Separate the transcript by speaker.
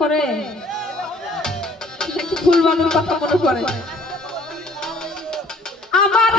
Speaker 1: পড়ে নাকি ফুলবানুর কথা মনে পড়ে। আমার